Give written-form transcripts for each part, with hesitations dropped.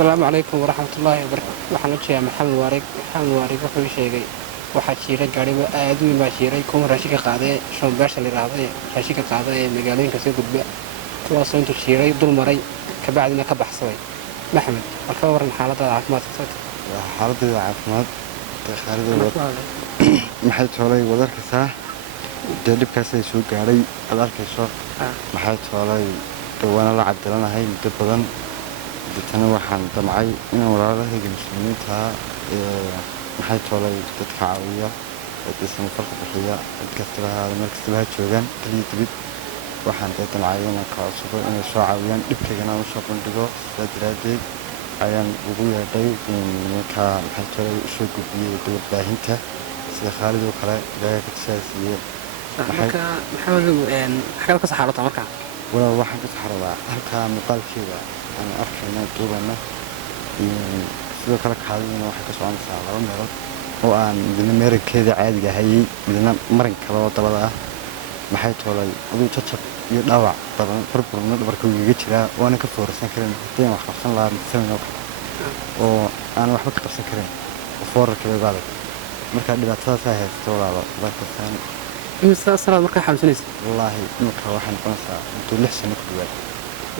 السلام عليكم ورحمة الله وبركاته. waxaan u jeedaa maxamed waarig wuxuu sheegay waxaa jiray gaariba aad u weyn baa jiray kuwa raashinka qaaday shombeesha la yiraahdo raashinka qaaday ee magaalooyinka soo gudba kuwaasoo intuu jiray dul maray kabacdina ka baxsaday. maxamed marka waran xaaladda caafimaadka xaaladdeeda caafimaad khaaladooda maxay toolay wadarkaysaa dee dhibkaasay soo gaadhay ad arkayso maxay toolay dhawaana la cabdilanahay muddo badan deetana waxaan damcay inaan walaalahayga muslimiinta maxay toolay dadka caawiya dadisana farka bixiya cid kastaba ahaada meel kastaba ha joogaan kaliya dibid waxaan dee damcay inaan ka codsado inay soo caawiyaan dhibkaygana aan usoo bandhigo sidaa daraaddeed ayaan ugu yeedhay nimanka maxay toolay usoo gudbiyey dowladbaahinta sida khaalid oo kale ilaahay ka tisaasiiye marka maxamed xagad ka saxaarota markaa walaal waxaan ka saxaradaa halkaa muuqaalkeeda aan arkayna duubana sidoo kale kaadidana waxay ka soconaysaa laba meelood oo aan midna meerankeeda caadiga hayay midna marin kale oo dabada ah maxay toolay aduu jajab iyo dhaawac badan burburna dhabarka wiiga jiraa waana ka foorarsan karin haddii wax qabsan lahaa midsamin oo kale oo aan waxba ka qabsan karin oo foorarkeeda uga adag markaa dhibaatadaasaa haysta walaalo darkasaan imisa sanaad markaa xanuunsanaysa wallaahi imika waxay noqonaysaa intuu 6 sano ku dhawaad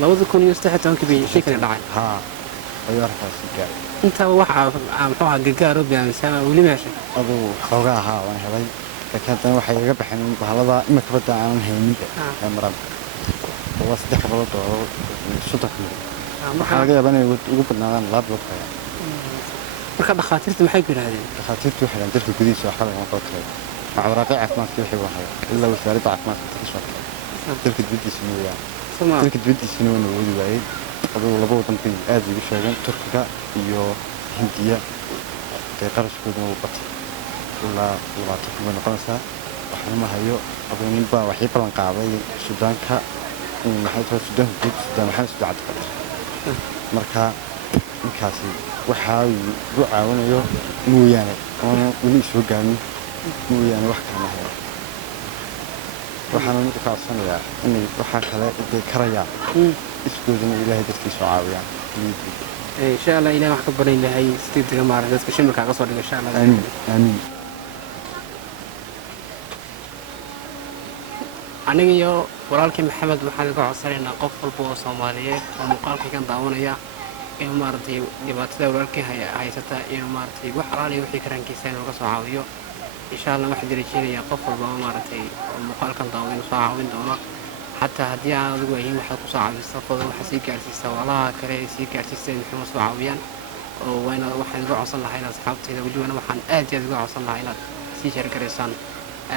2016 bay shay kale dhacay haa ayuu arkaasi gaar intaaba waxa muxuu ahaa gargaaro biyaansama weli meesha aduu xoogaa ahaa waan helay laakiin haddana waxay iga baxeen bahalada imika badda aanan haynin ee maran waa 3 bilood oo 3 kilo waxaa laga yaabaa inay ugu badnaadaan 2 bilood kale marka dhakhaatiirta maxay ku yiraahdeen dhakhaatiirtu waxay dhahan dalka gudihiisa waxba lagama qaban karo macawaraaqi caafimaadka wixii waa haya ilaa wasaaradda caafimaadka ka soo kale dalka dibadiisa mooyaan dalka dibadiisana waa awoodi waayey aduu laba wadan bay aad igu sheegeen turkiga iyo hindiya dee qarashkooduna wuu batay ilaa 20 kun bay noqonaysaa waxaan ma hayo aduu ninbaa waxii ballan qaaday suudaanka maxay tahay suudaanka guud sudaan maxamed suudaan cabdi marka ninkaasi waxaa ugu caawinayo mooyaane oona weli soo gaamin mooyaane wax kale ma hayo waxaan ugu kacsanayaa inay waxaa kale day karayaan isgoodana ilaahay dadkiisa caawiyaan insha Allah ilaahay wax ka baray ilaahay sidii diga maaray dadka shimirka ka soo dhigo insha Allah amiin aniga iyo walaalkii maxamed waxaan uga codsanaynaa qof walba oo Soomaaliyeed oo muuqaalkan daawanaya inuu maartay dhibaatada walaalkii haysata inuu maartay wax alaaliyo wixii karankiisa inuu ka soo caawiyo insha Allah waxaan dirajeenayaa qof walba oo maartay muuqaalkan daawan inuu soo caawin doono حتى هدي أنا أقول إيه واحد قصعد يستفاد واحد سيجار سوالها كره سيجار سيستم حمص وعويان وأنا واحد يقع صلى هنا أصحابتي إذا وجوا أنا واحد آد يقع صلى هنا سيجار كريسان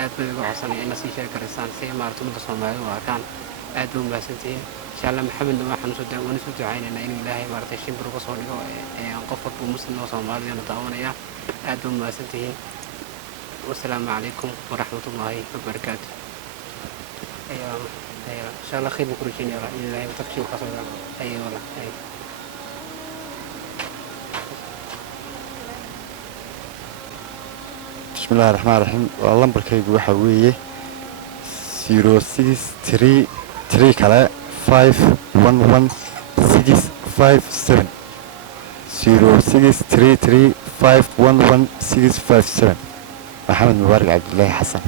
آد بيقع صلى هنا سيجار كريسان سي مارتو متصل معه وكان آد بوم بسنتين إن شاء الله محمد ما حنسود ونسود عيننا إن الله مارت الشيء بروق صلى قفر بمسلم وصلى الله عليه وسلم يا آد بوم بسنتين والسلام عليكم ورحمة الله وبركاته أيوة إن شاء الله خير بكرة جيني الله إذا هي بتفشيل خاصة أي والله أي بسم الله الرحمن الرحيم والله بركيب وحويه 0633 كلا 511 657 0633 511 657 محمد مبارك عبد الله حسن